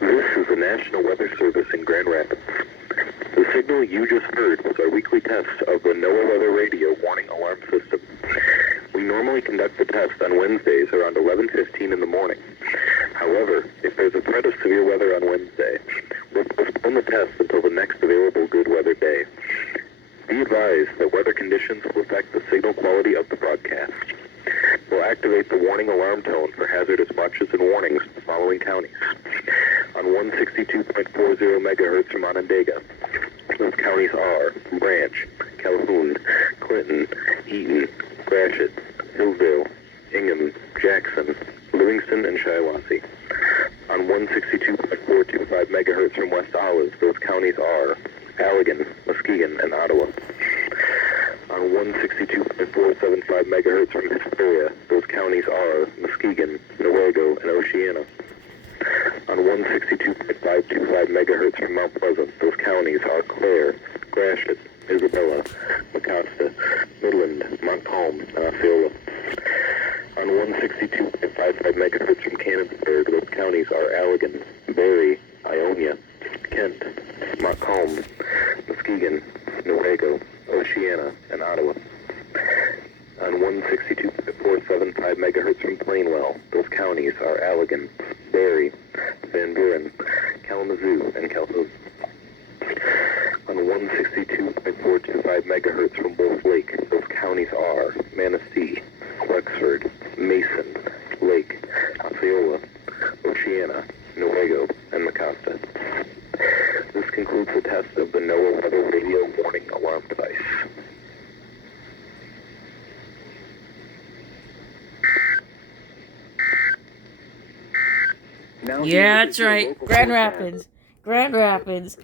This is the National Weather Service in Grand Rapids. The signal you just heard was our weekly test of the NOAA Weather Radio Warning Alarm System. We normally conduct the test on Wednesdays around 11:15 in the morning. However, if there's a threat of severe weather on Wednesday, we'll postpone the test until the next available good weather day. Be advised that weather conditions will affect the signal quality of the broadcast. We'll activate the warning alarm tone for hazardous watches and warnings in the following counties. On 162.40 megahertz from Onondaga, those counties are Branch, Calhoun, Clinton, Eaton, Gratiot, Hillsdale, Ingham, Jackson, Livingston, and Shiawassee. On 162.425 megahertz from West Olive, those counties are Allegan, Muskegon, and Ottawa. On 162.475 megahertz from Hesperia, those counties are Muskegon, Newaygo, and Oceana. On 162.525 megahertz from Mount Pleasant, those counties are Clare, Gratiot, Isabella, Mecosta, Midland, Montcalm, and Osceola. On 162.55 megahertz from Canonsburg, those counties are Allegan, Barrie, Ionia, Kent, Montcalm, Muskegon, Newaygo, Oceana, and Ottawa. On 162.475 megahertz from Plainwell, those counties are Allegan, Barrie, Van Buren, Kalamazoo, and Calhoun. On 162.425 megahertz from Wolf Lake, those counties are Manistee, Wexford, Mason, Lake, Osceola, Oceana, Newaygo, and Mecosta. This concludes the test of the NOAA Weather Radio Warning Alarm device. Yeah, that's right. Grand Rapids. Grand Rapids.